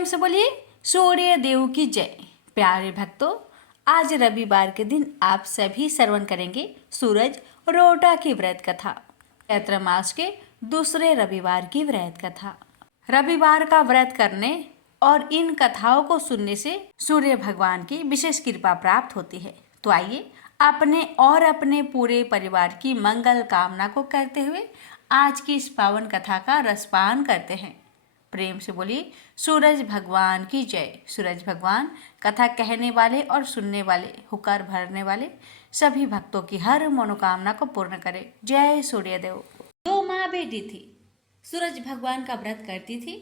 प्रेम से बोलिए सूर्य देव की जय। प्यारे भक्तों, आज रविवार के दिन आप सभी श्रवण करेंगे सूरज रोटा की व्रत कथा, चैत्र मास के दूसरे रविवार की व्रत कथा। रविवार का व्रत करने और इन कथाओं को सुनने से सूर्य भगवान की विशेष कृपा प्राप्त होती है। तो आइए अपने और अपने पूरे परिवार की मंगल कामना को करते हुए आज की इस पावन कथा का रसपान करते हैं। प्रेम से बोलिए सूरज भगवान की जय। सूरज भगवान कथा कहने वाले और सुनने वाले, हुक्कार भरने वाले सभी भक्तों की हर मनोकामना को पूर्ण करे। जय सूर्यदेव। दो माँ बेटी थी, सूरज भगवान का व्रत करती थी।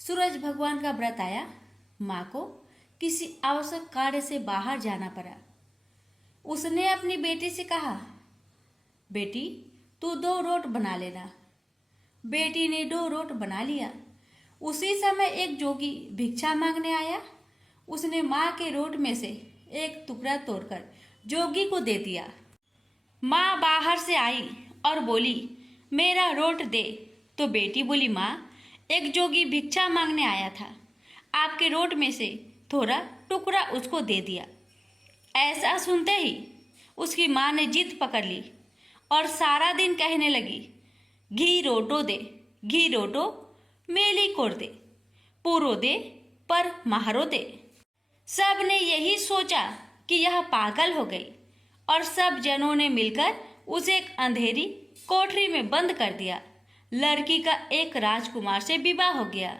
सूरज भगवान का व्रत आया, माँ को किसी आवश्यक कार्य से बाहर जाना पड़ा। उसने अपनी बेटी से कहा, बेटी तू 2 रोट बना लेना। बेटी ने 2 रोट बना लिया। उसी समय एक जोगी भिक्षा मांगने आया। उसने माँ के रोट में से एक टुकड़ा तोड़कर जोगी को दे दिया। माँ बाहर से आई और बोली, मेरा रोट दे। तो बेटी बोली, माँ एक जोगी भिक्षा मांगने आया था, आपके रोट में से थोड़ा टुकड़ा उसको दे दिया। ऐसा सुनते ही उसकी माँ ने जिद पकड़ ली और सारा दिन कहने लगी, घी रोटो दे, घी रोटो मेली कोर दे, पूरो दे पर महारो दे। सब ने यही सोचा कि यह पागल हो गई और सब जनों ने मिलकर उसे एक अंधेरी कोठरी में बंद कर दिया। लड़की का एक राजकुमार से विवाह हो गया।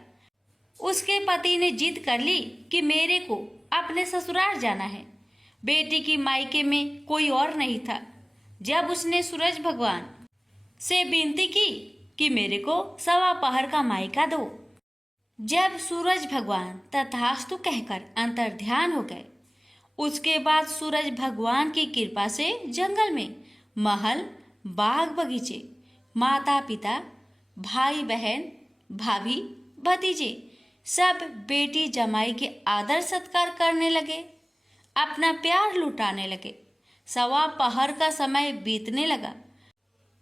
उसके पति ने जिद कर ली कि मेरे को अपने ससुराल जाना है। बेटी की मायके में कोई और नहीं था। जब उसने सूरज भगवान से विनती की कि मेरे को 1.25 पहर का मायका दो, जब सूरज भगवान तथास्तु कहकर अंतर ध्यान हो गए, उसके बाद सूरज भगवान की कृपा से जंगल में महल, बाग बगीचे, माता पिता, भाई बहन, भाभी भतीजे सब बेटी जमाई के आदर सत्कार करने लगे, अपना प्यार लुटाने लगे। 1.25 पहर का समय बीतने लगा,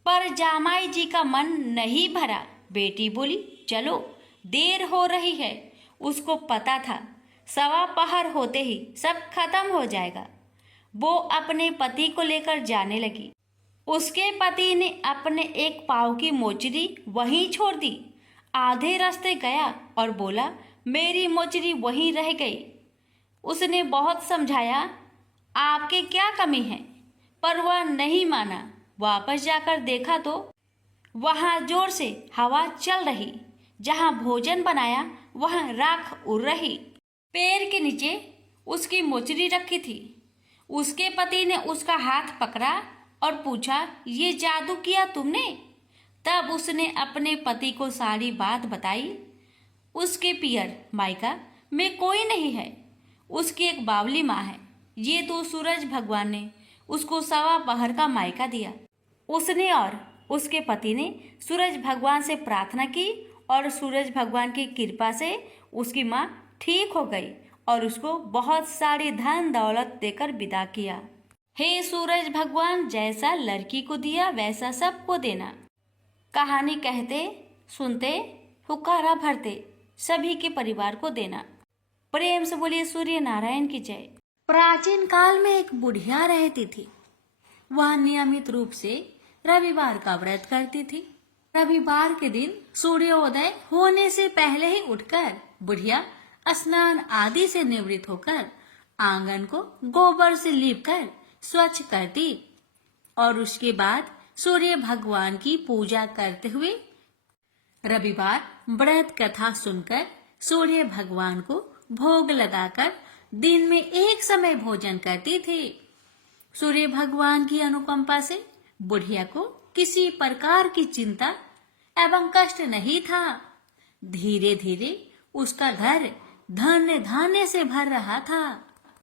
पर जामाई जी का मन नहीं भरा। बेटी बोली, चलो देर हो रही है। उसको पता था 1.25 पहर होते ही सब खत्म हो जाएगा। वो अपने पति को लेकर जाने लगी। उसके पति ने अपने एक पाँव की मोचरी वहीं छोड़ दी। आधे रास्ते गया और बोला, मेरी मोचरी वहीं रह गई। उसने बहुत समझाया, आपके क्या कमी है, पर वह नहीं माना। वापस जाकर देखा तो वहां जोर से हवा चल रही। जहां भोजन बनाया वहां राख उड़ रही। पेड़ के नीचे उसकी मोचरी रखी थी। उसके पति ने उसका हाथ पकड़ा और पूछा, ये जादू किया तुमने? तब उसने अपने पति को सारी बात बताई। उसके पियर मायका में कोई नहीं है, उसकी एक बावली माँ है। ये तो सूरज भगवान ने उसको 1.25 पहर का मायका दिया। उसने और उसके पति ने सूरज भगवान से प्रार्थना की और सूरज भगवान की कृपा से उसकी माँ ठीक हो गई और उसको बहुत सारी धन दौलत देकर विदा किया। हे सूरज भगवान, जैसा लड़की को दिया वैसा सबको देना। कहानी कहते सुनते हुक्कारा भरते सभी के परिवार को देना। प्रेम से बोलिए सूर्य नारायण की जय। प्राचीन काल में एक बुढ़िया रहती थी। वह नियमित रूप से रविवार का व्रत करती थी। रविवार के दिन सूर्योदय होने से पहले ही उठकर बुढ़िया स्नान आदि से निवृत्त होकर आंगन को गोबर से लीपकर स्वच्छ करती और उसके बाद सूर्य भगवान की पूजा करते हुए रविवार व्रत कथा सुनकर सूर्य भगवान को भोग लगाकर दिन में एक समय भोजन करती थी। सूर्य भगवान की अनुकंपा से बुढ़िया को किसी प्रकार की चिंता एवं कष्ट नहीं था। धीरे धीरे उसका घर धन्य धान्य से भर रहा था।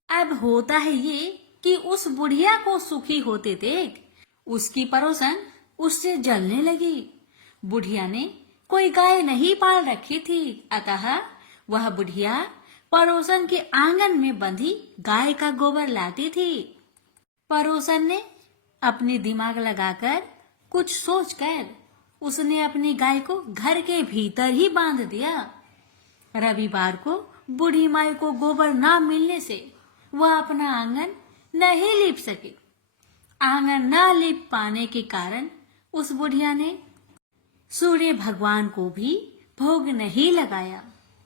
अब होता है ये कि उस बुढ़िया को सुखी होते देख उसकी पड़ोसन उससे जलने लगी। बुढ़िया ने कोई गाय नहीं पाल रखी थी, अतः वह बुढ़िया पड़ोसन के आंगन में बंधी गाय का गोबर लाती थी। पड़ोसन ने अपनी दिमाग लगाकर कुछ सोचकर उसने अपनी गाय को घर के भीतर ही बांध दिया। रविवार को बूढ़ी माई को गोबर ना मिलने से वह अपना आंगन नहीं लीप सकी। आंगन ना लीप पाने के कारण उस बुढ़िया ने सूर्य भगवान को भी भोग नहीं लगाया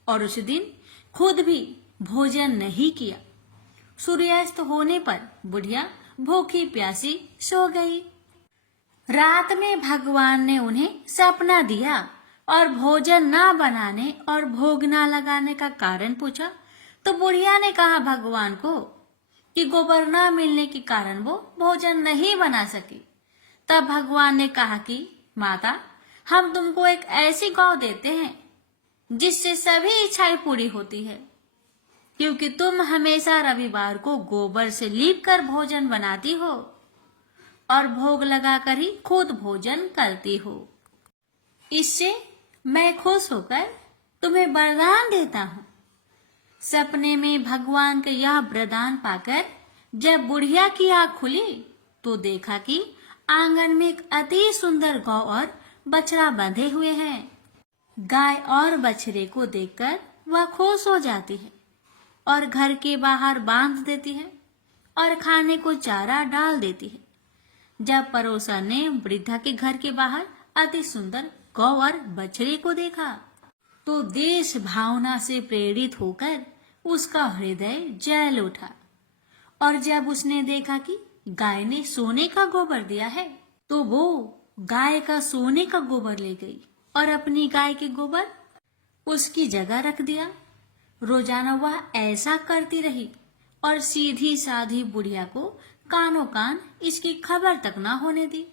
और उस दिन खुद भी भोजन नहीं किया। सूर्यास्त होने पर बुढ़िया भूखी प्यासी सो गई। रात में भगवान ने उन्हें सपना दिया और भोजन ना बनाने और भोग ना लगाने का कारण पूछा तो बुढ़िया ने कहा भगवान को कि गोबर ना मिलने के कारण वो भोजन नहीं बना सकी। तब भगवान ने कहा कि माता, हम तुमको एक ऐसी गौ देते हैं जिससे सभी इच्छाएं पूरी होती है, क्योंकि तुम हमेशा रविवार को गोबर से लीप कर भोजन बनाती हो और भोग लगाकर ही खुद भोजन करती हो। इससे मैं खुश होकर तुम्हें वरदान देता हूँ। सपने में भगवान का यह वरदान पाकर जब बुढ़िया की आँख खुली तो देखा कि आंगन में एक अति सुंदर गौ और बछड़ा बंधे हुए हैं। गाय और बछड़े को देखकर वह खुश हो जाती है और घर के बाहर बांध देती है और खाने को चारा डाल देती है। जब पड़ोसन ने वृद्धा के घर के बाहर अति सुंदर गौ और बछड़े को देखा तो देश भावना से प्रेरित होकर उसका हृदय जल उठा और जब उसने देखा कि गाय ने सोने का गोबर दिया है तो वो गाय का सोने का गोबर ले गई और अपनी गाय के गोबर उसकी जगह रख दिया। रोजाना वह ऐसा करती रही और सीधी साधी बुढ़िया को कानों कान इसकी खबर तक ना होने दी।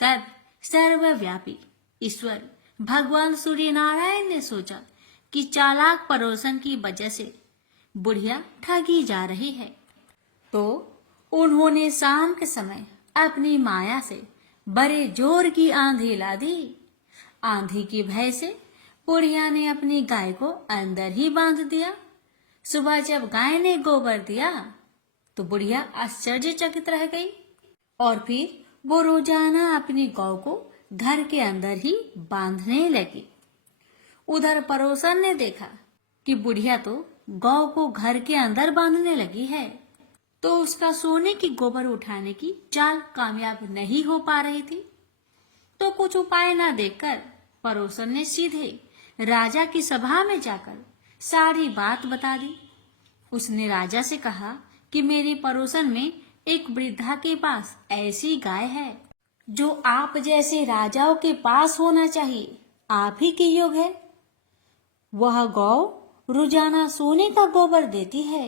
तब सर्वव्यापी ईश्वर भगवान सूर्य नारायण ने सोचा कि चालाक पड़ोसन की वजह से बुढ़िया ठगी जा रही है, तो उन्होंने शाम के समय अपनी माया से बड़े जोर की आंधी ला दी। आंधी की भय से बुढ़िया ने अपनी गाय को अंदर ही बांध दिया। सुबह जब गाय ने गोबर दिया तो बुढ़िया आश्चर्यचकित रह गई और फिर वो रोजाना अपनी गौ को घर के अंदर ही बांधने लगी। उधर पड़ोसन ने देखा कि बुढ़िया तो गौ को घर के अंदर बांधने लगी है, तो उसका सोने की गोबर उठाने की चाल कामयाब नहीं हो पा रही थी। तो कुछ उपाय न देखकर पड़ोसन ने सीधे राजा की सभा में जाकर सारी बात बता दी। उसने राजा से कहा कि मेरे पड़ोसन में एक वृद्धा के पास ऐसी गाय है जो आप जैसे राजाओं के पास होना चाहिए, आप ही के योग है। वह गौ रोजाना सोने का गोबर देती है।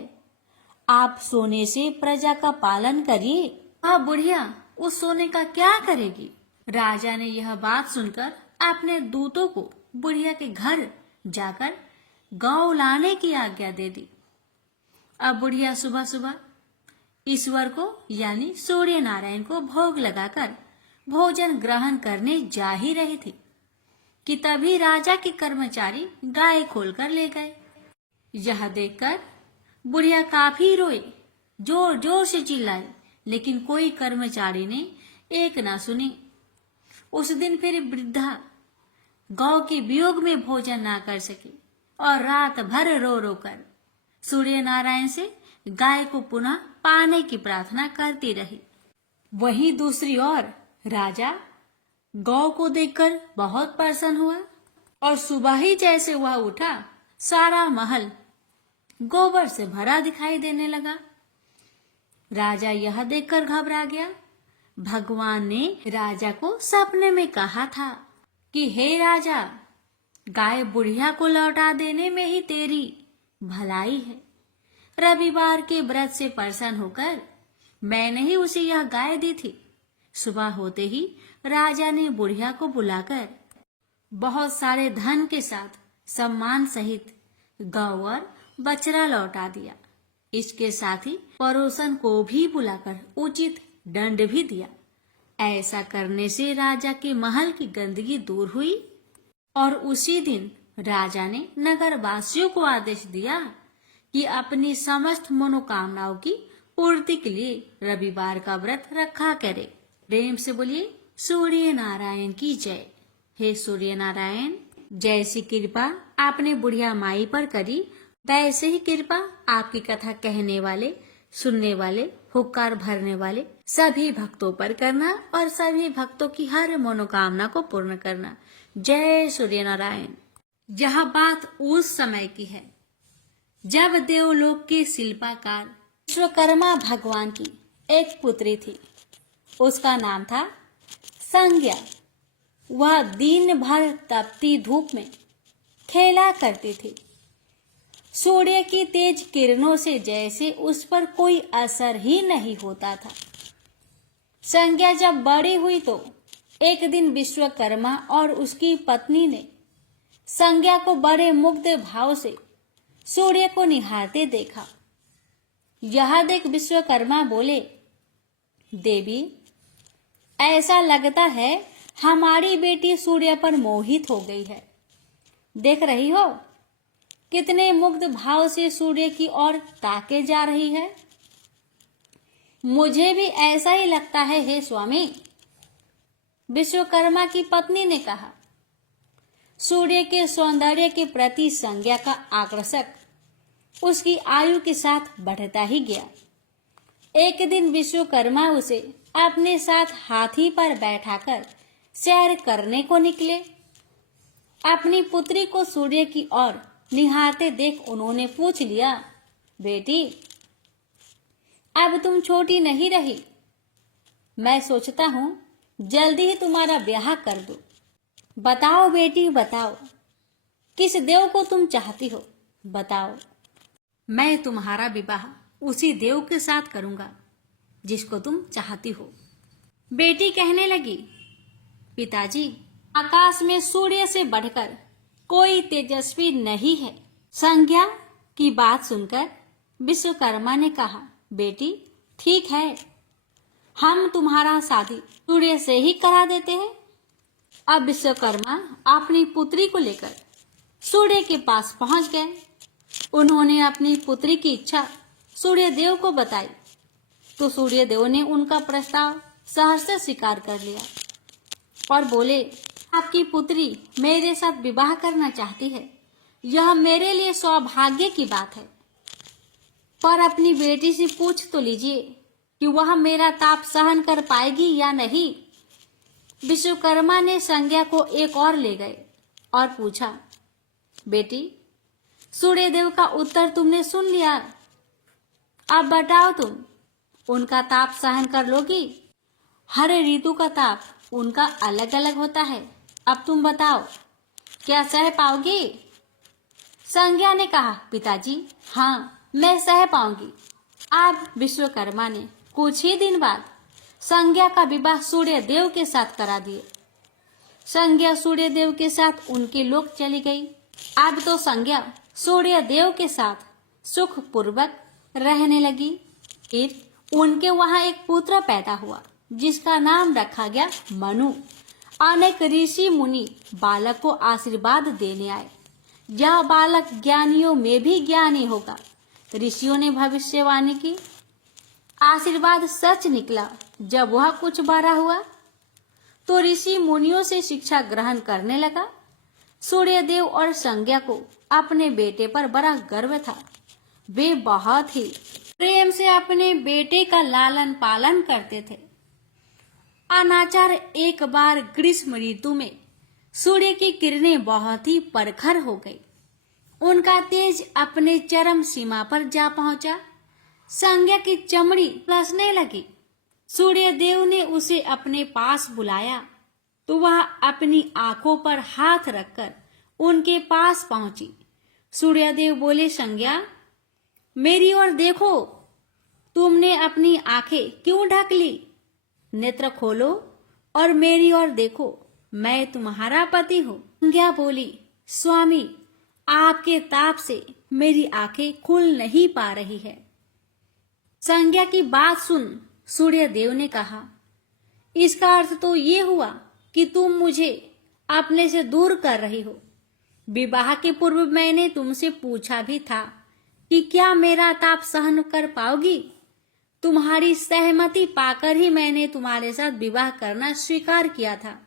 आप सोने से प्रजा का पालन करिए। वह बुढ़िया उस सोने का क्या करेगी? राजा ने यह बात सुनकर अपने दूतों को बुढ़िया के घर जाकर गौ लाने की आज्ञा दे दी। अब बुढ़िया सुबह सुबह ईश्वर को यानी सूर्य नारायण को भोग लगाकर भोजन ग्रहण करने जा ही रही थी कि तभी राजा के कर्मचारी गाय खोलकर ले गए। यह देखकर बुढ़िया काफी रोई, जोर जोर से चिल्लाई, लेकिन कोई कर्मचारी ने एक ना सुनी। उस दिन फिर वृद्धा गौ के वियोग में भोजन ना कर सकी और रात भर रो रो कर सूर्य नारायण से गाय को पुनः पाने की प्रार्थना करती रही। वहीं दूसरी ओर राजा गौ को देखकर बहुत प्रसन्न हुआ और सुबह ही जैसे वह उठा, सारा महल गोबर से भरा दिखाई देने लगा। राजा यह देखकर घबरा गया। भगवान ने राजा को सपने में कहा था कि हे राजा, गाय बुढ़िया को लौटा देने में ही तेरी भलाई है। रविवार के व्रत से प्रसन्न होकर मैंने ही उसे यह गाय दी थी। सुबह होते ही राजा ने बुढ़िया को बुलाकर बहुत सारे धन के साथ सम्मान सहित गौ और बछड़ा लौटा दिया। इसके साथ ही पड़ोसन को भी बुलाकर उचित दंड भी दिया। ऐसा करने से राजा के महल की गंदगी दूर हुई और उसी दिन राजा ने नगर वासियों को आदेश दिया कि अपनी समस्त मनोकामनाओं की पूर्ति के लिए रविवार का व्रत रखा करे। प्रेम से बोलिए सूर्य नारायण की जय। हे सूर्य नारायण, जय श्री कृपा आपने बुढ़िया माई पर करी, वैसे ही कृपा आपकी कथा कहने वाले, सुनने वाले, हुक्कार भरने वाले सभी भक्तों पर करना और सभी भक्तों की हर मनोकामना को पूर्ण करना। जय सूर्य नारायण। यह बात उस समय की है जब देवलोक के शिल्पकार विश्वकर्मा भगवान की एक पुत्री थी। उसका नाम था संज्ञा। वह दिन भर तपती धूप में खेला करती थी। सूर्य की तेज किरणों से जैसे उस पर कोई असर ही नहीं होता था। संज्ञा जब बड़ी हुई तो एक दिन विश्वकर्मा और उसकी पत्नी ने संज्ञा को बड़े मुग्ध भाव से सूर्य को निहारते देखा। यह देख विश्वकर्मा बोले, देवी, ऐसा लगता है हमारी बेटी सूर्य पर मोहित हो गई है। देख रही हो कितने मुग्ध भाव से सूर्य की ओर ताके जा रही है। मुझे भी ऐसा ही लगता है हे स्वामी। विश्वकर्मा की पत्नी ने कहा। सूर्य के सौंदर्य के प्रति संज्ञा का आकर्षक उसकी आयु के साथ बढ़ता ही गया। एक दिन विश्वकर्मा उसे अपने साथ हाथी पर बैठाकर सैर करने को निकले। अपनी पुत्री को सूर्य की ओर निहारते देख उन्होंने पूछ लिया, बेटी, अब तुम छोटी नहीं रही। मैं सोचता हूं जल्दी ही तुम्हारा ब्याह कर दूं। बताओ बेटी, बताओ, किस देव को तुम चाहती हो? बताओ, मैं तुम्हारा विवाह उसी देव के साथ करूंगा जिसको तुम चाहती हो। बेटी कहने लगी, पिताजी, आकाश में सूर्य से बढ़कर कोई तेजस्वी नहीं है। संज्ञा की बात सुनकर विश्वकर्मा ने कहा, बेटी, ठीक है, हम तुम्हारा शादी सूर्य से ही करा देते हैं। अब विश्वकर्मा अपनी पुत्री को लेकर सूर्य के पास पहुंच गए। उन्होंने अपनी पुत्री की इच्छा सूर्य देव को बताई तो सूर्य देव ने उनका प्रस्ताव सहर्ष स्वीकार कर लिया और बोले, आपकी पुत्री मेरे साथ विवाह करना चाहती है। यह मेरे लिए सौभाग्य की बात है, पर अपनी बेटी से पूछ तो लीजिए कि वह मेरा ताप सहन कर पाएगी या नहीं। विश्वकर्मा ने संज्ञा को एक और ले गए और पूछा, बेटी, सूर्यदेव का उत्तर तुमने सुन लिया। अब बताओ, तुम उनका ताप सहन कर लोगी? हर ऋतु का ताप उनका अलग अलग होता है। अब तुम बताओ, क्या सह पाओगी? संज्ञा ने कहा, पिताजी, हाँ, मैं सह पाऊंगी। अब विश्वकर्मा ने कुछ ही दिन बाद संज्ञा का विवाह सूर्य देव के साथ करा दिए। संज्ञा सूर्य देव के साथ उनके लोक चली गई। अब तो संज्ञा सूर्य देव के साथ सुख पूर्वक रहने लगी। फिर उनके वहां एक पुत्र पैदा हुआ जिसका नाम रखा गया मनु। अनेक ऋषि मुनि बालक को आशीर्वाद देने आए। यह बालक ज्ञानियों में भी ज्ञानी होगा। ऋषियों ने भविष्यवाणी की। आशीर्वाद सच निकला। जब वह कुछ बड़ा हुआ तो ऋषि मुनियों से शिक्षा ग्रहण करने लगा। सूर्यदेव और संज्ञा को अपने बेटे पर बड़ा गर्व था। वे बहुत ही प्रेम से अपने बेटे का लालन पालन करते थे। अनाचार एक बार ग्रीष्म ऋतु में सूर्य की किरणें बहुत ही प्रखर हो गई। उनका तेज अपने चरम सीमा पर जा पहुंचा। संज्ञा की चमड़ी लसने लगी। सूर्यदेव ने उसे अपने पास बुलाया तो वह अपनी आंखों पर हाथ रखकर उनके पास पहुंची। सूर्यदेव बोले, संज्ञा, मेरी ओर देखो। तुमने अपनी आंखें क्यों ढक ली? नेत्र खोलो और मेरी ओर देखो। मैं तुम्हारा पति हूँ। संज्ञा बोली, स्वामी, आपके ताप से मेरी आंखें खुल नहीं पा रही है। संज्ञा की बात सुन सूर्यदेव ने कहा, इसका अर्थ तो ये हुआ कि तुम मुझे अपने से दूर कर रही हो। विवाह के पूर्व मैंने तुमसे पूछा भी था कि क्या मेरा ताप सहन कर पाओगी। तुम्हारी सहमति पाकर ही मैंने तुम्हारे साथ विवाह करना स्वीकार किया था,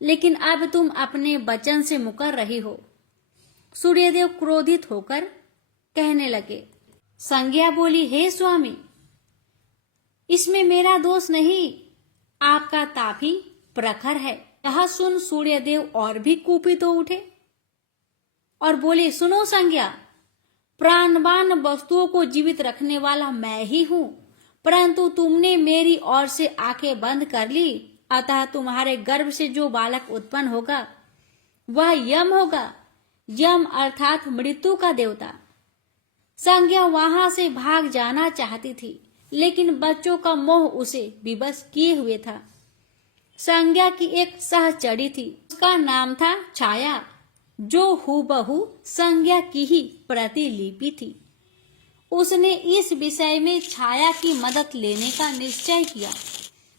लेकिन अब तुम अपने वचन से मुकर रही हो। सूर्यदेव क्रोधित होकर कहने लगे। संज्ञा बोली, हे स्वामी, इसमें मेरा दोष नहीं, आपका ताप ही प्रखर है। यह सुन सूर्यदेव और भी कुपित हो उठे और बोले, सुनो संज्ञा, प्राणवान वस्तुओं को जीवित रखने वाला मैं ही हूं, परंतु तुमने मेरी ओर से आंखें बंद कर ली, अतः तुम्हारे गर्भ से जो बालक उत्पन्न होगा वह यम होगा। यम अर्थात मृत्यु का देवता। संज्ञा वहां से भाग जाना चाहती थी, लेकिन बच्चों का मोह उसे विवश किए हुए था। संज्ञा की एक सहचरी थी, उसका नाम था छाया, जो हूबहू संज्ञा की ही प्रतिलिपि थी। उसने इस विषय में छाया की मदद लेने का निश्चय किया।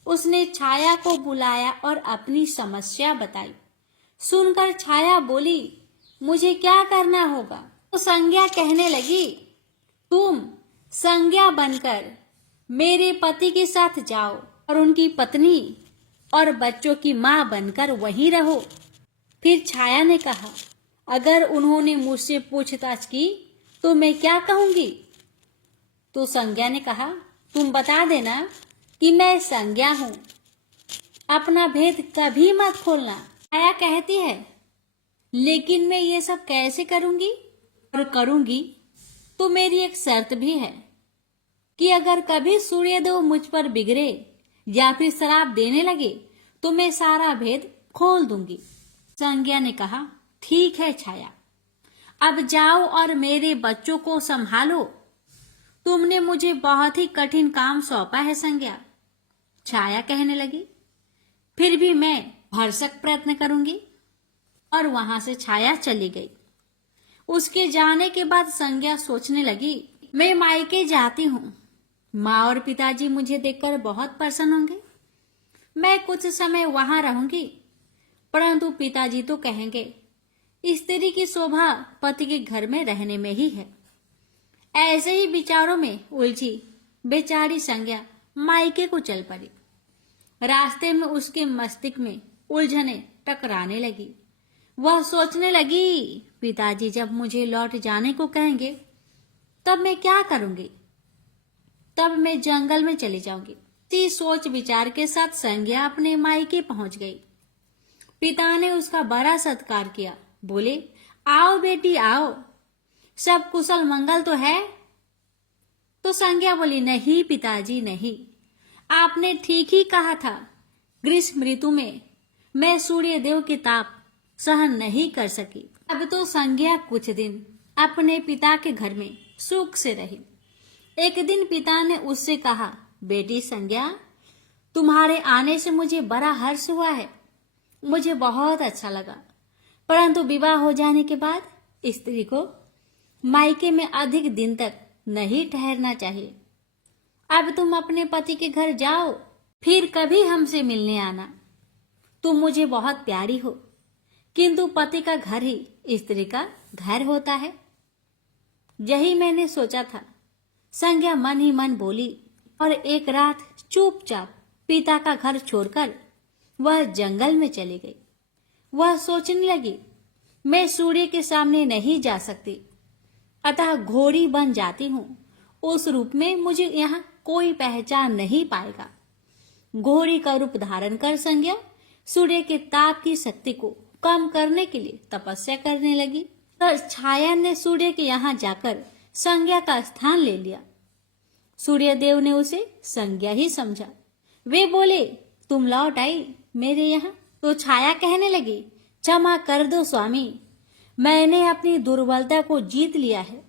उसने छाया को बुलाया और अपनी समस्या बताई। सुनकर छाया बोली, मुझे क्या करना होगा? तो संज्ञा कहने लगी, तुम संज्ञा बनकर मेरे पति के साथ जाओ और उनकी पत्नी और बच्चों की मां बनकर वहीं रहो। फिर छाया ने कहा, अगर उन्होंने मुझसे पूछताछ की तो मैं क्या कहूंगी? तो संज्ञा ने कहा, तुम बता देना कि मैं संज्ञा हूं, अपना भेद कभी मत खोलना। छाया कहती है, लेकिन मैं ये सब कैसे करूंगी? और करूंगी तो मेरी एक शर्त भी है कि अगर कभी सूर्यदेव मुझ पर बिगड़े या फिर श्राप देने लगे तो मैं सारा भेद खोल दूंगी। संज्ञा ने कहा, ठीक है छाया, अब जाओ और मेरे बच्चों को संभालो। तुमने मुझे बहुत ही कठिन काम सौंपा है संज्ञा। छाया कहने लगी, फिर भी मैं भरसक प्रयत्न करूंगी। और वहां से छाया चली गई। उसके जाने के बाद संज्ञा सोचने लगी, मैं मायके जाती हूँ, माँ और पिताजी मुझे देखकर बहुत प्रसन्न होंगे। मैं कुछ समय वहां रहूंगी, परंतु पिताजी तो कहेंगे, स्त्री की शोभा पति के घर में रहने में ही है। ऐसे ही विचारों में उलझी बेचारी संज्ञा मायके को चल पड़ी। रास्ते में उसके मस्तिष्क में उलझने टकराने लगी। वह सोचने लगी, पिताजी जब मुझे लौट जाने को कहेंगे तब मैं क्या करूंगी? तब मैं जंगल में चली जाऊंगी। इसी सोच विचार के साथ संज्ञा अपने मायके पहुंच गई। पिता ने उसका बड़ा सत्कार किया। बोले, आओ बेटी आओ, सब कुशल मंगल तो है? तो संज्ञा बोली, नहीं पिताजी नहीं, आपने ठीक ही कहा था। ग्रीष्म ऋतु में मैं सूर्य देव की ताप सहन नहीं कर सकी। अब तो संज्ञा कुछ दिन अपने पिता के घर में सुख से रही। एक दिन पिता ने उससे कहा, बेटी संज्ञा, तुम्हारे आने से मुझे बड़ा हर्ष हुआ है, मुझे बहुत अच्छा लगा, परंतु विवाह हो जाने के बाद स्त्री को मायके में अधिक दिन तक नहीं ठहरना चाहिए। अब तुम अपने पति के घर जाओ, फिर कभी हमसे मिलने आना। तुम मुझे बहुत प्यारी हो, किंतु पति का घर ही स्त्री का घर होता है। यही मैंने सोचा था, संज्ञा मन ही मन बोली। और एक रात चुपचाप पिता का घर छोड़कर वह जंगल में चली गई। वह सोचने लगी, मैं सूर्य के सामने नहीं जा सकती, अतः घोड़ी बन जाती हूँ। उस रूप में मुझे यहाँ कोई पहचान नहीं पाएगा। घोड़ी का रूप धारण कर संज्ञा सूर्य के ताप की शक्ति को कम करने के लिए तपस्या करने लगी। तो छाया ने सूर्य के यहाँ जाकर संज्ञा का स्थान ले लिया। सूर्य देव ने उसे संज्ञा ही समझा। वे बोले, तुम लौट आई मेरे यहाँ? तो छाया कहने लगी, क्षमा कर दो स्वामी, मैंने अपनी दुर्बलता को जीत लिया है।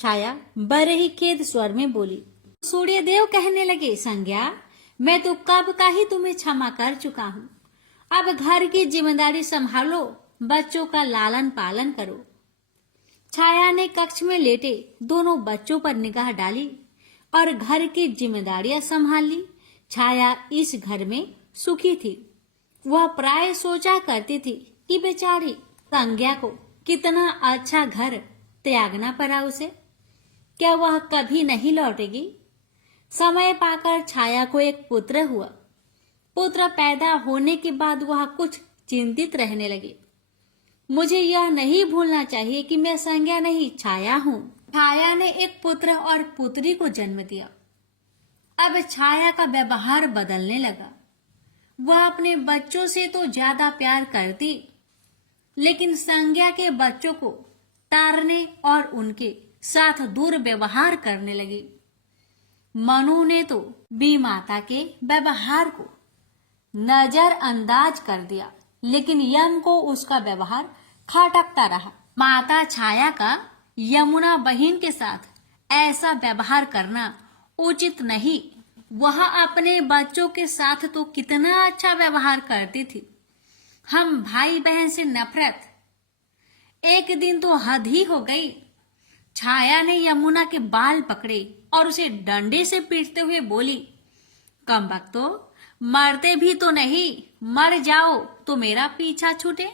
छाया बड़े ही खेद स्वर में बोली। सूर्य देव कहने लगे, संज्ञा, मैं तो कब का ही तुम्हें क्षमा कर चुका हूँ। अब घर की जिम्मेदारी संभालो, बच्चों का लालन पालन करो। छाया ने कक्ष में लेटे दोनों बच्चों पर निगाह डाली और घर की जिम्मेदारियां संभाल ली। छाया इस घर में सुखी थी। वह प्राय सोचा करती थी कि बेचारी संज्ञा को कितना अच्छा घर त्यागना पड़ा उसे। क्या वह कभी नहीं लौटेगी? समय पाकर छाया को एक पुत्र हुआ। पुत्र पैदा होने के बाद वह कुछ चिंतित रहने लगी। मुझे यह नहीं भूलना चाहिए कि मैं संज्ञा नहीं छाया हूँ। छाया ने एक पुत्र और पुत्री को जन्म दिया। अब छाया का व्यवहार बदलने लगा। वह अपने बच्चों से तो ज्यादा प्यार करती, लेकिन संज्ञा के बच्चों को तारने और उनके साथ दुर्व्यवहार करने लगी। मनु ने तो बी माता के व्यवहार को नजरअंदाज कर दिया, लेकिन यम को उसका व्यवहार खटकता रहा। माता छाया का यमुना बहन के साथ ऐसा व्यवहार करना उचित नहीं। वह अपने बच्चों के साथ तो कितना अच्छा व्यवहार करती थी। हम भाई बहन से नफरत, एक दिन तो हद ही हो गई। छाया ने यमुना के बाल पकड़े और उसे डंडे से पीटते हुए बोली, कमबख्तो, मरते भी तो नहीं, मर जाओ तो मेरा पीछा छूटे।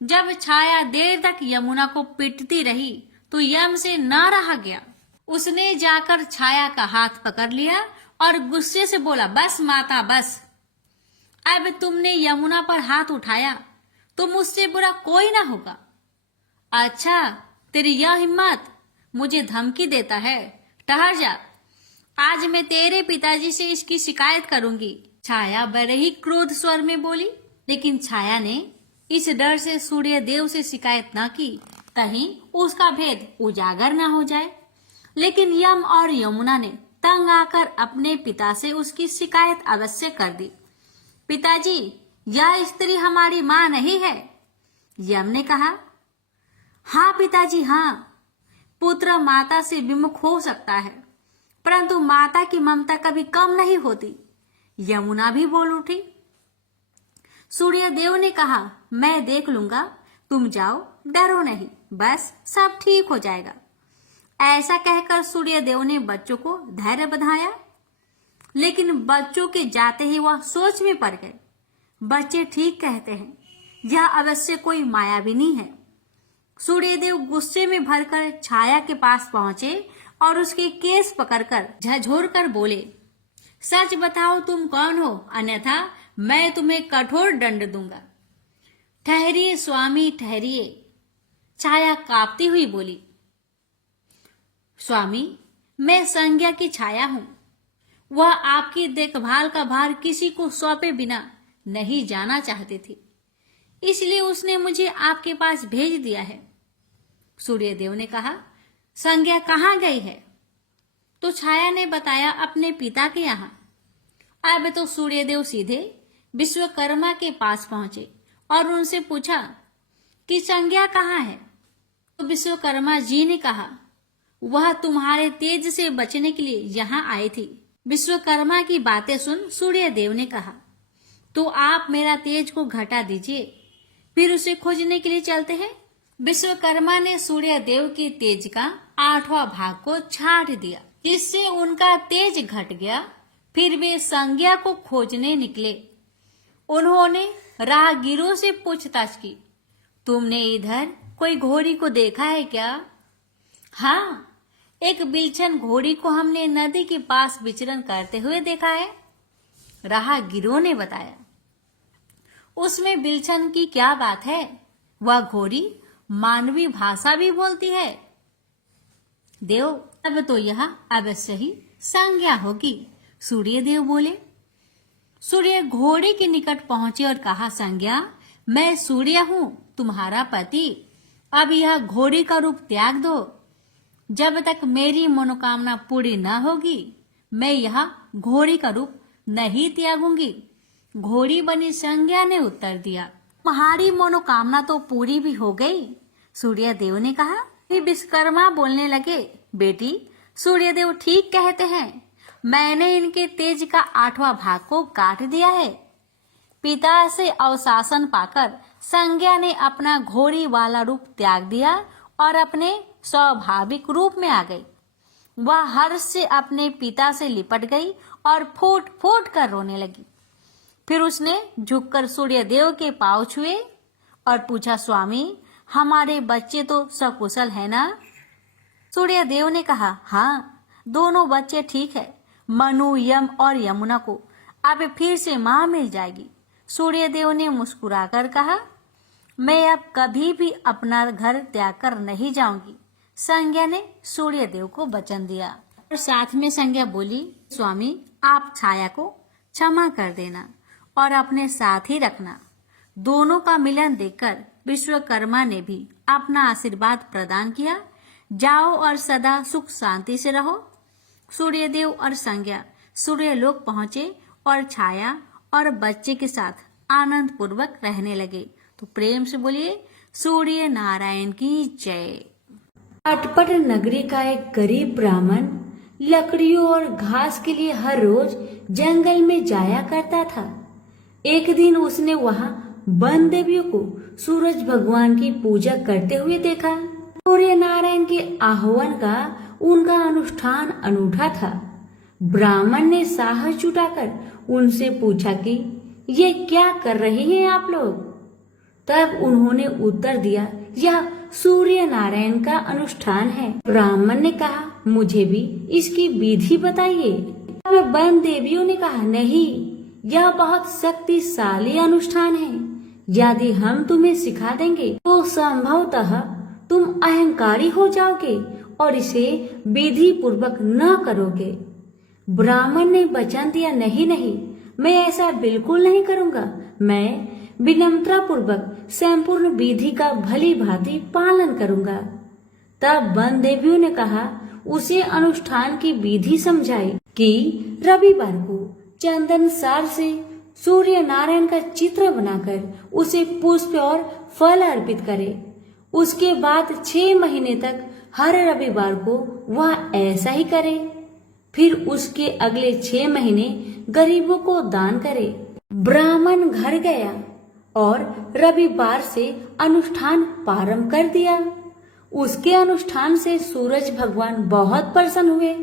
जब छाया देर तक यमुना को पीटती रही तो यम से न रहा गया। उसने जाकर छाया का हाथ पकड़ लिया और गुस्से से बोला, बस माता बस, अब तुमने यमुना पर हाथ उठाया तो मुझसे बुरा कोई ना होगा। अच्छा, तेरी यह हिम्मत, मुझे धमकी देता है? ठहर जा, आज मैं तेरे पिताजी से इसकी शिकायत करूंगी। छाया बड़े ही क्रोध स्वर में बोली, लेकिन छाया ने इस डर से सूर्य देव से शिकायत न की, कहीं उसका भेद उजागर न हो जाए। लेकिन यम और यमुना ने तंग आकर अपने पिता से उसकी शिकायत अवश्य कर दी। पिताजी, यह स्त्री हमारी माँ नहीं है। यम ने कहा, हाँ पिताजी हाँ, पुत्र माता से विमुख हो सकता है, परंतु माता की ममता कभी कम नहीं होती। यमुना भी बोल उठी। सूर्यदेव ने कहा, मैं देख लूंगा, तुम जाओ, डरो नहीं, बस सब ठीक हो जाएगा। ऐसा कहकर सूर्यदेव ने बच्चों को धैर्य बंधाया, लेकिन बच्चों के जाते ही वह सोच में पड़ गए। बच्चे ठीक कहते हैं, यह अवश्य कोई मायाविनी है। सूर्यदेव गुस्से में भरकर छाया के पास पहुंचे और उसके केस पकड़कर झंझोरकर बोले, सच बताओ तुम कौन हो, अन्यथा मैं तुम्हें कठोर दंड दूंगा। ठहरिए स्वामी ठहरिए, छाया कांपती हुई बोली। स्वामी, मैं संज्ञा की छाया हूं। वह आपकी देखभाल का भार किसी को सौंपे बिना नहीं जाना चाहती थी, इसलिए उसने मुझे आपके पास भेज दिया है। सूर्यदेव ने कहा, संज्ञा कहाँ गई है? तो छाया ने बताया, अपने पिता के यहाँ। अब तो सूर्यदेव सीधे विश्वकर्मा के पास पहुंचे और उनसे पूछा कि संज्ञा कहाँ है? तो विश्वकर्मा जी ने कहा, वह तुम्हारे तेज से बचने के लिए यहाँ आई थी। विश्वकर्मा की बातें सुन सूर्यदेव ने कहा, तो आप मेरा तेज को घटा दीजिए, फिर उसे खोजने के लिए चलते हैं। विश्वकर्मा ने सूर्यदेव की तेज का 8वां भाग को छाट दिया, जिससे उनका तेज घट गया। फिर वे संज्ञा को खोजने निकले। उन्होंने राहगीरों से पूछताछ की, तुमने इधर कोई घोड़ी को देखा है क्या? हाँ, एक बिलछन घोड़ी को हमने नदी के पास विचरण करते हुए देखा है, राहगीरों ने बताया। उसमें बिलछन की क्या बात है? वह घोड़ी मानवी भाषा भी बोलती है। देव, अब तो यह अवश्य ही संज्ञा होगी, सूर्यदेव बोले। सूर्य घोड़े के निकट पहुंचे और कहा, संज्ञा, मैं सूर्य हूं, तुम्हारा पति। अब यह घोड़ी का रूप त्याग दो। जब तक मेरी मनोकामना पूरी न होगी, मैं यह घोड़ी का रूप नहीं त्यागूंगी। घोड़ी बनी संज्ञा ने उत्तर दिया, तुम्हारी मनोकामना तो पूरी भी हो गई। सूर्यदेव ने कहा। फिर विश्वकर्मा बोलने लगे, बेटी, सूर्यदेव ठीक कहते हैं, मैंने इनके तेज का 8वां भाग को काट दिया है। पिता से अवशासन पाकर संज्ञा ने अपना घोड़ी वाला रूप त्याग दिया और अपने स्वाभाविक रूप में आ गई। वह हर्ष से अपने पिता से लिपट गई और फूट फूट कर रोने लगी। फिर उसने झुककर सूर्यदेव के पांव छुए और पूछा, स्वामी, हमारे बच्चे तो सकुशल है ना? सूर्यदेव ने कहा, हाँ, दोनों बच्चे ठीक है। मनु, यम और यमुना को अब फिर से माँ मिल जाएगी। सूर्यदेव ने मुस्कुराकर कहा, मैं अब कभी भी अपना घर त्याग कर नहीं जाऊंगी। संज्ञा ने सूर्य देव को वचन दिया और साथ में संज्ञा बोली, स्वामी आप छाया को क्षमा कर देना और अपने साथ ही रखना। दोनों का मिलन देखकर विश्वकर्मा ने भी अपना आशीर्वाद प्रदान किया। जाओ और सदा सुख शांति से रहो। सूर्यदेव और संज्ञा सूर्यलोक पहुंचे और छाया और बच्चे के साथ आनंद पूर्वक रहने लगे। तो प्रेम से बोलिए सूर्य नारायण की जय। अटपट नगरी का एक गरीब ब्राह्मण लकड़ियों और घास के लिए हर रोज जंगल में जाया करता था। एक दिन उसने वहां वन देवियों को सूरज भगवान की पूजा करते हुए देखा। सूर्य नारायण के आह्वान का उनका अनुष्ठान अनूठा था। ब्राह्मण ने साहस जुटाकर उनसे पूछा कि ये क्या कर रहे हैं आप लोग। तब उन्होंने उत्तर दिया, यह सूर्य नारायण का अनुष्ठान है। ब्राह्मण ने कहा, मुझे भी इसकी विधि बताइए। तब वन देवियों ने कहा, नहीं, यह बहुत शक्तिशाली अनुष्ठान है। यदि हम तुम्हें सिखा देंगे तो संभवतः तुम अहंकारी हो जाओगे और इसे विधि पूर्वक न करोगे। ब्राह्मण ने वचन दिया, नहीं नहीं, मैं ऐसा बिल्कुल नहीं करूंगा। मैं विनम्रता पूर्वक संपूर्ण विधि का भली भांति पालन करूंगा। तब वन देवियों ने कहा, उसे अनुष्ठान की विधि समझाई कि रविवार को चंदन सार से सूर्य नारायण का चित्र बनाकर उसे पुष्प और फल अर्पित करे। उसके बाद 6 महीने तक हर रविवार को वह ऐसा ही करे। फिर उसके अगले 6 महीने गरीबों को दान करे। ब्राह्मण घर गया और रविवार से अनुष्ठान प्रारंभ कर दिया। उसके अनुष्ठान से सूरज भगवान बहुत प्रसन्न हुए।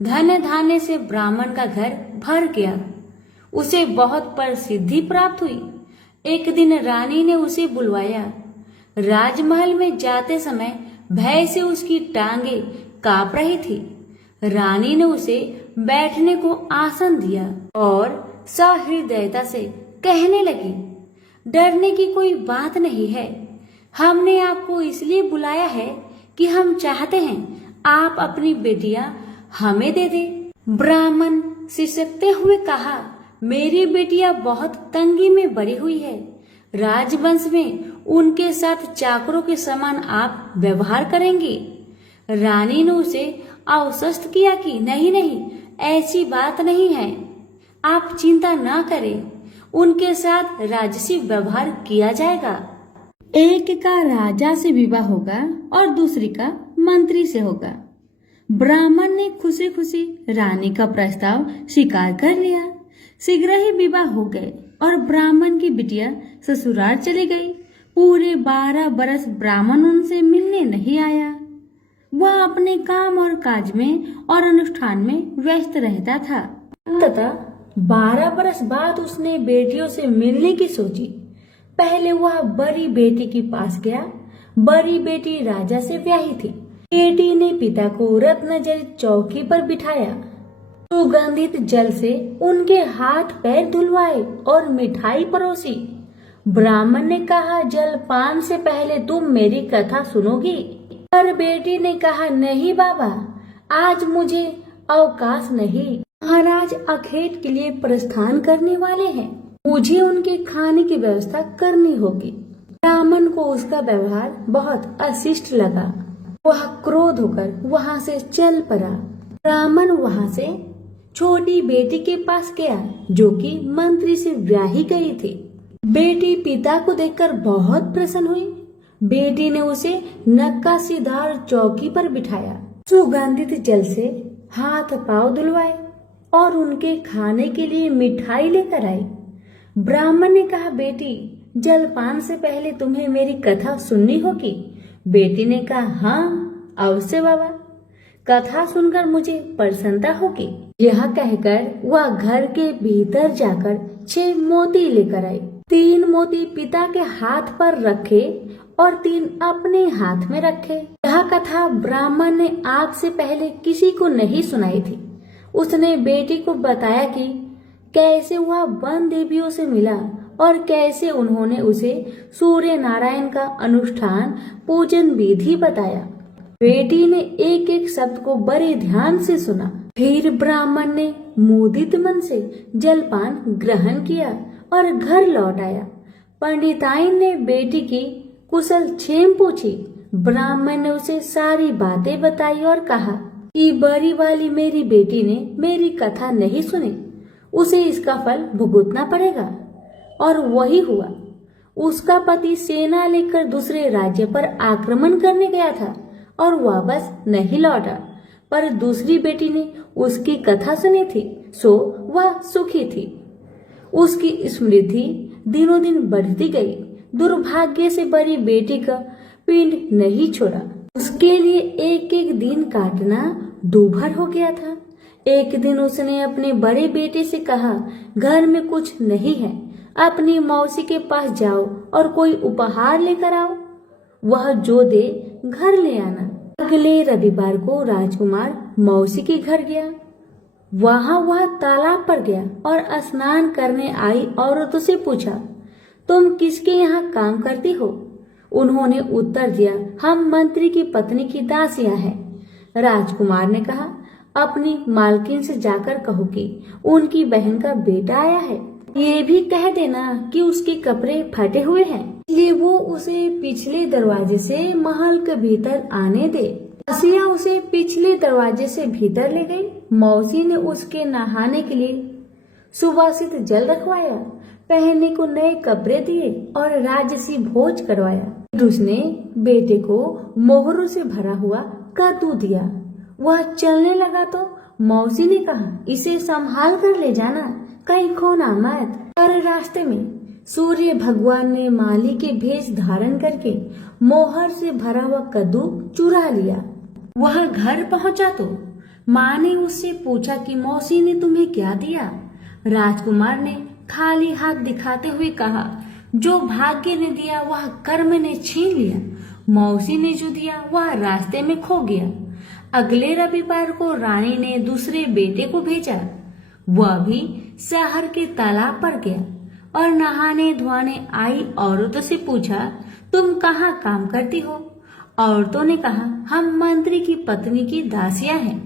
धन धान्य से ब्राह्मण का घर भर गया। उसे बहुत प्रसिद्धि प्राप्त हुई। एक दिन रानी ने उसे बुलवाया। राजमहल में जाते समय भय से उसकी टांगे कांप रही थी। रानी ने उसे बैठने को आसन दिया और सहृदयता से कहने लगी, डरने की कोई बात नहीं है। हमने आपको इसलिए बुलाया है कि हम चाहते हैं आप अपनी बेटियां हमें दे दे। ब्राह्मण सिसकते हुए कहा, मेरी बेटियां बहुत तंगी में बड़ी हुई है। राजवंश में उनके साथ चाकरों के समान आप व्यवहार करेंगी। रानी ने उसे आश्वस्त किया कि नहीं नहीं, ऐसी बात नहीं है, आप चिंता ना करें, उनके साथ राजसी व्यवहार किया जाएगा। एक का राजा से विवाह होगा और दूसरी का मंत्री से होगा। ब्राह्मण ने खुशी खुशी रानी का प्रस्ताव स्वीकार कर लिया। शीघ्र ही विवाह हो गए और ब्राह्मण की बिटिया ससुराल चली गई। पूरे 12 बरस ब्राह्मण उनसे मिलने नहीं आया। वह अपने काम और काज में और अनुष्ठान में व्यस्त रहता था। तथा 12 बरस बाद उसने बेटियों से मिलने की सोची। पहले वह बड़ी बेटी के पास गया। बड़ी बेटी राजा से ब्याही थी। बेटी ने पिता को रत्नजड़ित चौकी पर बिठाया। सुगंधित जल से उनके हाथ पैर धुलवाए और मिठाई परोसी। ब्राह्मण ने कहा, जलपान से पहले तुम मेरी कथा सुनोगी। पर बेटी ने कहा, नहीं बाबा, आज मुझे अवकाश नहीं। महाराज अखेट के लिए प्रस्थान करने वाले हैं। मुझे उनके खाने की व्यवस्था करनी होगी। ब्राह्मण को उसका व्यवहार बहुत अशिष्ट लगा। वह क्रोध होकर वहां से चल पड़ा। ब्राह्मण वहां से छोटी बेटी के पास गया जो कि मंत्री से ब्याही गई थी। बेटी पिता को देखकर बहुत प्रसन्न हुई। बेटी ने उसे नक्काशीदार चौकी पर बिठाया। सुगंधित जल से हाथ पांव धुलवाए और उनके खाने के लिए मिठाई लेकर आई। ब्राह्मण ने कहा, बेटी, जलपान से पहले तुम्हें मेरी कथा सुननी होगी। बेटी ने कहा, हाँ अवश्य बाबा, कथा सुनकर मुझे प्रसन्नता होगी। यह कहकर वह घर के भीतर जाकर 6 मोती लेकर आई। 3 मोती पिता के हाथ पर रखे और 3 अपने हाथ में रखे। यह कथा ब्राह्मण ने आज से पहले किसी को नहीं सुनाई थी। उसने बेटी को बताया कि कैसे वह वन देवियों से मिला और कैसे उन्होंने उसे सूर्य नारायण का अनुष्ठान पूजन विधि बताया। बेटी ने एक एक शब्द को बड़े ध्यान से सुना। फिर ब्राह्मण ने मुदित मन से जलपान ग्रहण किया और घर लौट आया। पंडिताइन ने बेटी की कुशल क्षेम पूछी। ब्राह्मण ने उसे सारी बातें बताई और कहा कि बड़ी वाली मेरी बेटी ने मेरी कथा नहीं सुनी, उसे इसका फल भुगतना पड़ेगा। और वही हुआ। उसका पति सेना लेकर दूसरे राज्य पर आक्रमण करने गया था और वापस नहीं लौटा, पर दूसरी बेटी ने उसकी कथा सुनी थी, सो वह सुखी थी। उसकी समृद्धि दिनों दिन बढ़ती गई। दुर्भाग्य से बड़ी बेटी का पिंड नहीं छोड़ा। उसके लिए एक एक दिन काटना दूभर हो गया था। एक दिन उसने अपने बड़े बेटे से कहा, घर में कुछ नहीं है, अपनी मौसी के पास जाओ और कोई उपहार लेकर आओ, वह जो दे घर ले आना। अगले रविवार को राजकुमार मौसी के घर गया। वहां वह तालाब पर गया और स्नान करने आई औरतों से पूछा, तुम किसके यहाँ काम करती हो? उन्होंने उत्तर दिया, हम मंत्री की पत्नी की दासियां हैं। राजकुमार ने कहा, अपनी मालकिन से जाकर कहो कि उनकी बहन का बेटा आया है। ये भी कह देना कि उसके कपड़े फटे हुए हैं, इसलिए वो उसे पिछले दरवाजे से महल के भीतर आने दे। दासिया उसे पिछले दरवाजे से भीतर ले गई। मौसी ने उसके नहाने के लिए सुवासित जल रखवाया, पहनने को नए कपड़े दिए और राजसी भोज करवाया। उसने बेटे को मोहरों से भरा हुआ कद्दू दिया। वह चलने लगा तो मौसी ने कहा, इसे संभाल कर ले जाना, कहीं खोना मत। और रास्ते में सूर्य भगवान ने माली के भेष धारण करके मोहर से भरा हुआ कद्दू चुरा लिया। वह घर पहुंचा तो माँ ने उससे पूछा कि मौसी ने तुम्हें क्या दिया? राजकुमार ने खाली हाथ दिखाते हुए कहा, जो भाग्य ने दिया वह कर्म ने छीन लिया, मौसी ने जो दिया वह रास्ते में खो गया। अगले रविवार को रानी ने दूसरे बेटे को भेजा। वह भी शहर के तालाब पर गया और नहाने धोने आई औरतों से पूछा, तुम कहाँ काम करती हो? औरतों ने कहा, हम मंत्री की पत्नी की दासियां हैं।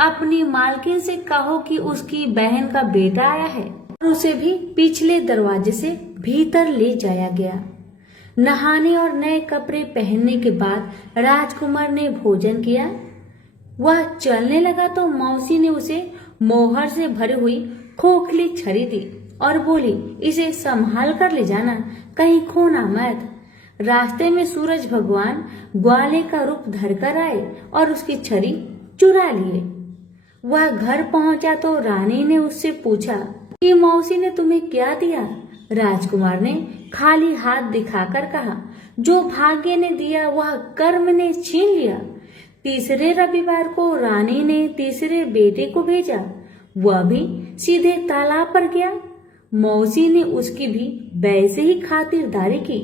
अपनी मालकिन से कहो कि उसकी बहन का बेटा आया है। और उसे भी पिछले दरवाजे से भीतर ले जाया गया। नहाने और नए कपड़े पहनने के बाद राजकुमार ने भोजन किया। वह चलने लगा तो मौसी ने उसे मोहर से भरी हुई खोखली छड़ी दी और बोली, इसे संभाल कर ले जाना, कहीं खोना मत। रास्ते में सूरज भगवान ग्वाले का रूप धरकर आए और उसकी छड़ी चुरा लिए। वह घर पहुंचा तो रानी ने उससे पूछा कि मौसी ने तुम्हें क्या दिया? राजकुमार ने खाली हाथ दिखाकर कहा, जो भाग्य ने दिया वह कर्म ने छीन लिया। तीसरे रविवार को रानी ने तीसरे बेटे को भेजा। वह भी सीधे तालाब पर गया। मौसी ने उसकी भी वैसे ही खातिरदारी की।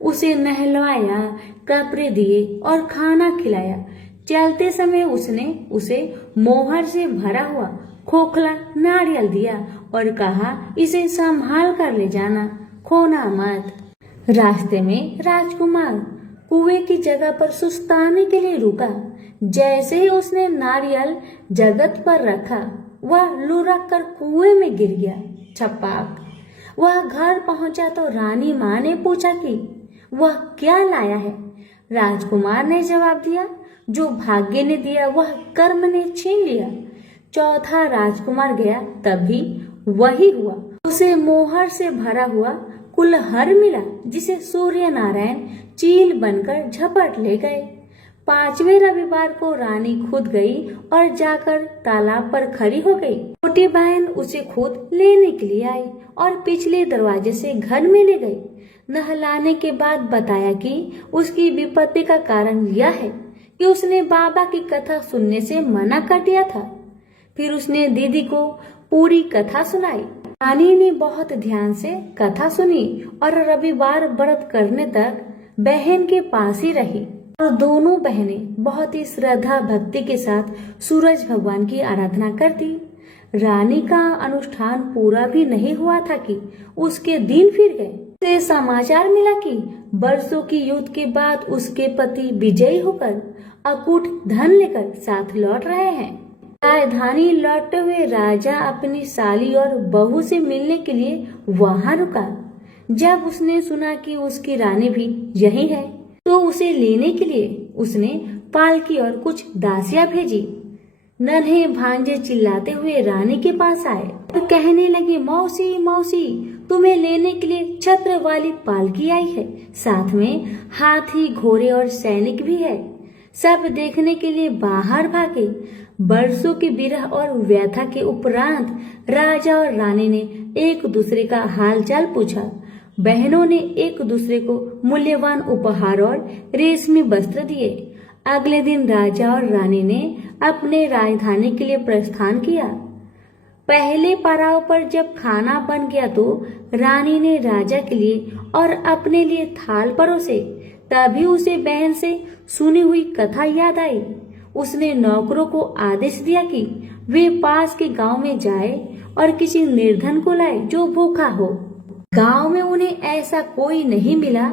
उसे नहलवाया, कपड़े दिए और खाना खिलाया। चलते समय उसने उसे मोहर से भरा हुआ खोखला नारियल दिया और कहा, इसे संभाल कर ले जाना, खोना मत। रास्ते में राजकुमार कुएं की जगह पर सुस्ताने के लिए रुका। जैसे ही उसने नारियल जगत पर रखा, वह लुढ़क कर कुएं में गिर गया। छपाक। वह घर पहुंचा तो रानी माँ ने पूछा कि वह क्या लाया है? राजकुमार ने जवाब दिया, जो भाग्य ने दिया वह कर्म ने छीन लिया। चौथा राजकुमार गया, तभी वही हुआ। उसे मोहर से भरा हुआ कुल्हड़ मिला, जिसे सूर्य नारायण चील बनकर झपट ले गए। पांचवें रविवार को रानी खुद गई और जाकर तालाब पर खड़ी हो गई। छोटी बहन उसे खुद लेने के लिए आई और पिछले दरवाजे से घर में ले गई। नहलाने के बाद बताया कि उसकी विपत्ति का कारण यह है कि उसने बाबा की कथा सुनने से मना कर दिया था। फिर उसने दीदी को पूरी कथा सुनाई। रानी ने बहुत ध्यान से कथा सुनी और रविवार व्रत करने तक बहन के पास ही रही। और दोनों बहनें बहुत ही श्रद्धा भक्ति के साथ सूरज भगवान की आराधना करती। रानी का अनुष्ठान पूरा भी नहीं हुआ था कि उसके दिन फिर गए। उसे समाचार मिला कि बरसों की युद्ध के बाद उसके पति विजयी होकर अकूट धन लेकर साथ लौट रहे हैं। राजधानी लौटते हुए राजा अपनी साली और बहू से मिलने के लिए वहां रुका। जब उसने सुना कि उसकी रानी भी यही है तो उसे लेने के लिए उसने पालकी और कुछ दासियां भेजी। नन्हे भांजे चिल्लाते हुए रानी के पास आए और कहने लगे, मौसी मौसी, तुम्हें लेने के लिए छत्र वाली पालकी आई है, साथ में हाथी घोड़े और सैनिक भी है। सब देखने के लिए बाहर भागे। बरसों की विरह और व्यथा के उपरांत राजा और रानी ने एक दूसरे का हालचाल पूछा। बहनों ने एक दूसरे को मूल्यवान उपहार और रेशमी वस्त्र दिए। अगले दिन राजा और रानी ने अपने राजधानी के लिए प्रस्थान किया। पहले पड़ाव पर जब खाना बन गया तो रानी ने राजा के लिए और अपने लिए थाल परोसे। तभी उसे बहन से सुनी हुई कथा याद आई। उसने नौकरों को आदेश दिया कि वे पास के गांव में जाए और किसी निर्धन को लाए जो भूखा हो। गांव में उन्हें ऐसा कोई नहीं मिला,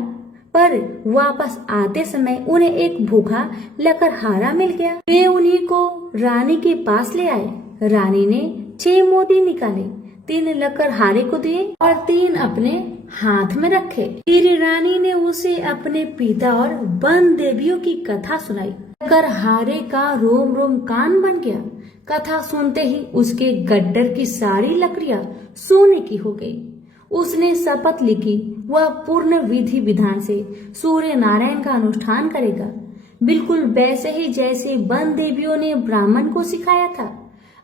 पर वापस आते समय उन्हें एक भूखा लकड़हारा मिल गया। वे उन्हीं को रानी के पास ले आए। रानी ने 6 मोती निकाले, 3 लकड़हारे को दिए और 3 अपने हाथ में रखे। फिर रानी ने उसे अपने पिता और वन देवियों की कथा सुनाई। लकड़हारे का रोम रोम कान बन गया। कथा सुनते ही उसके गड्डर की सारी लकड़ियां सोने की हो गई। उसने शपथ ली कि वह पूर्ण विधि विधान से सूर्य नारायण का अनुष्ठान करेगा, बिल्कुल वैसे ही जैसे वन देवियों ने ब्राह्मण को सिखाया था।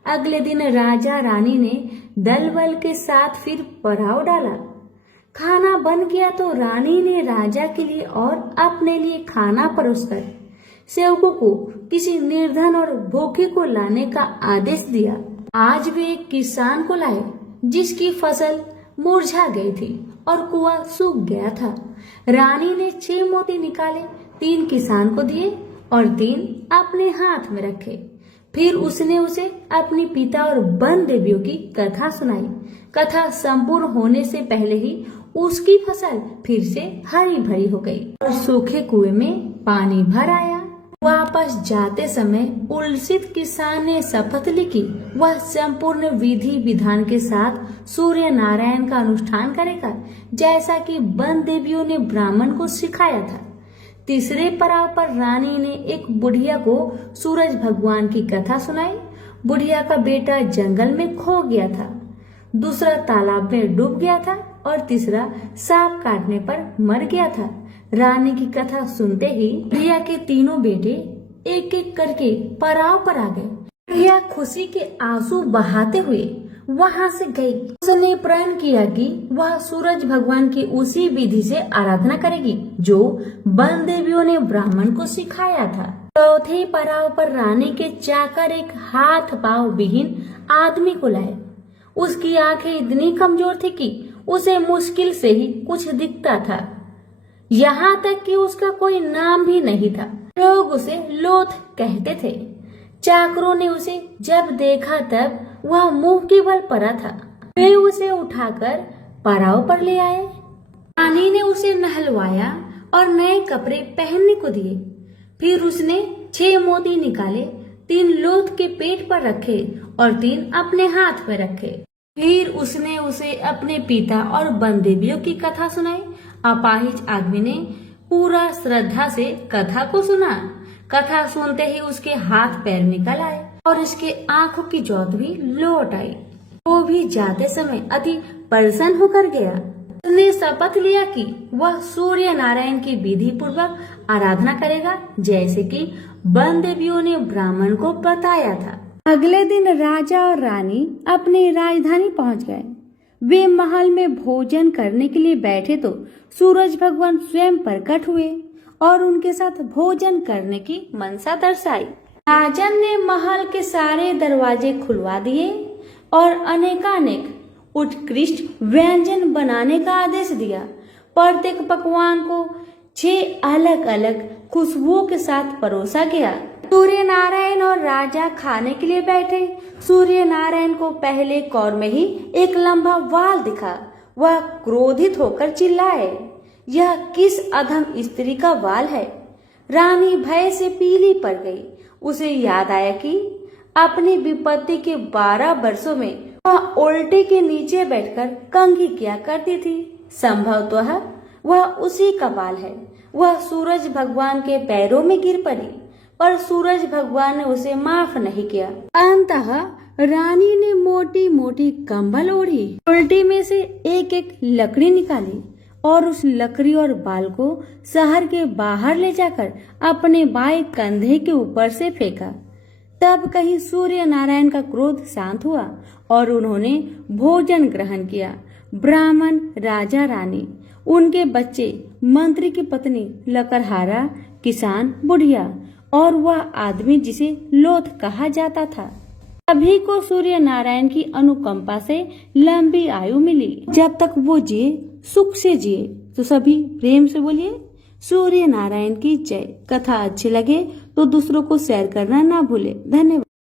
अगले दिन राजा रानी ने दल बल के साथ फिर पड़ाव डाला। खाना बन गया तो रानी ने राजा के लिए और अपने लिए खाना परोसकर सेवकों को किसी निर्धन और भूखे को लाने का आदेश दिया। आज वे एक किसान को लाए जिसकी फसल मुरझा गई थी और कुआं सूख गया था। रानी ने 6 मोती निकाले, 3 किसान को दिए और 3 अपने हाथ में रखे। फिर उसने उसे अपने पिता और वन देवियों की कथा सुनाई। कथा संपूर्ण होने से पहले ही उसकी फसल फिर से हरी भरी हो गई और सूखे कुएं में पानी भर आया। वापस जाते समय उल्सित किसान ने शपथ ली कि वह संपूर्ण विधि विधान के साथ सूर्य नारायण का अनुष्ठान करेगा, जैसा कि वन देवियों ने ब्राह्मण को सिखाया था। तीसरे पड़ाव पर रानी ने एक बुढ़िया को सूरज भगवान की कथा सुनाई। बुढ़िया का बेटा जंगल में खो गया था, दूसरा तालाब में डूब गया था और तीसरा सांप काटने पर मर गया था। रानी की कथा सुनते ही बुढ़िया के तीनों बेटे एक एक करके पड़ाव पर आ गए। बुढ़िया खुशी के आंसू बहाते हुए वहां से गई। उसने प्रण किया कि वह सूरज भगवान की उसी विधि से आराधना करेगी जो वन देवियों ने ब्राह्मण को सिखाया था। चौथे पड़ाव पर रानी के चाकर एक हाथ पांव विहीन आदमी को लाए। उसकी आंखें इतनी कमजोर थी कि उसे मुश्किल से ही कुछ दिखता था। यहाँ तक कि उसका कोई नाम भी नहीं था। लोग उसे लोथ कहते थे। चाकरों ने उसे जब देखा तब वह मुंह के बल पड़ा था। वे उसे उठाकर पड़ाव पर ले आए। रानी ने उसे नहलवाया और नए कपड़े पहनने को दिए। फिर उसने 6 मोती निकाले, 3 लोथ के पेट पर रखे और 3 अपने हाथ में रखे। फिर उसने उसे अपने पिता और वन देवियों की कथा सुनाई। अपाहिज आदमी ने पूरा श्रद्धा से कथा को सुना। कथा सुनते ही उसके हाथ पैर निकल आए और उसके आंखों की ज्योत भी लौट आई। वो भी जाते समय अति प्रसन्न होकर गया। उसने शपथ लिया कि वह सूर्य नारायण की विधि पूर्वक आराधना करेगा, जैसे कि वन देवियों ने ब्राह्मण को बताया था। अगले दिन राजा और रानी अपनी राजधानी पहुंच गए। वे महल में भोजन करने के लिए बैठे तो सूरज भगवान स्वयं प्रकट हुए और उनके साथ भोजन करने की मनसा दर्शाई। राजन ने महल के सारे दरवाजे खुलवा दिए और अनेकानेक उत्कृष्ट व्यंजन बनाने का आदेश दिया। प्रत्येक पकवान को 6 अलग अलग खुशबुओं के साथ परोसा गया। सूर्य नारायण और राजा खाने के लिए बैठे। सूर्य नारायण को पहले कौर में ही एक लंबा वाल दिखा। वह क्रोधित होकर चिल्लाए, यह किस अधम स्त्री का वाल है। रानी भय से पीली पड़ गई। उसे याद आया कि अपनी विपत्ति के 12 वर्षों में वह उल्टे के नीचे बैठकर कंघी किया करती थी। संभवतः वह उसी का बाल है। वह सूरज भगवान के पैरों में गिर पड़ी, पर सूरज भगवान ने उसे माफ नहीं किया। अंततः रानी ने मोटी मोटी कंबल ओढ़ी, उल्टी में से एक एक लकड़ी निकाली और उस लकड़ी और बाल को शहर के बाहर ले जाकर अपने बाएं कंधे के ऊपर से फेंका। तब कहीं सूर्य नारायण का क्रोध शांत हुआ और उन्होंने भोजन ग्रहण किया। ब्राह्मण, राजा, रानी, उनके बच्चे, मंत्री की पत्नी, लकड़हारा, किसान, बुढ़िया और वह आदमी जिसे लोथ कहा जाता था, सभी को सूर्य नारायण की अनुकंपा से लंबी आयु मिली। जब तक वो जिए सुख से जिए। तो सभी प्रेम से बोलिए सूर्य नारायण की जय। कथा अच्छी लगे तो दूसरों को शेयर करना ना भूले। धन्यवाद।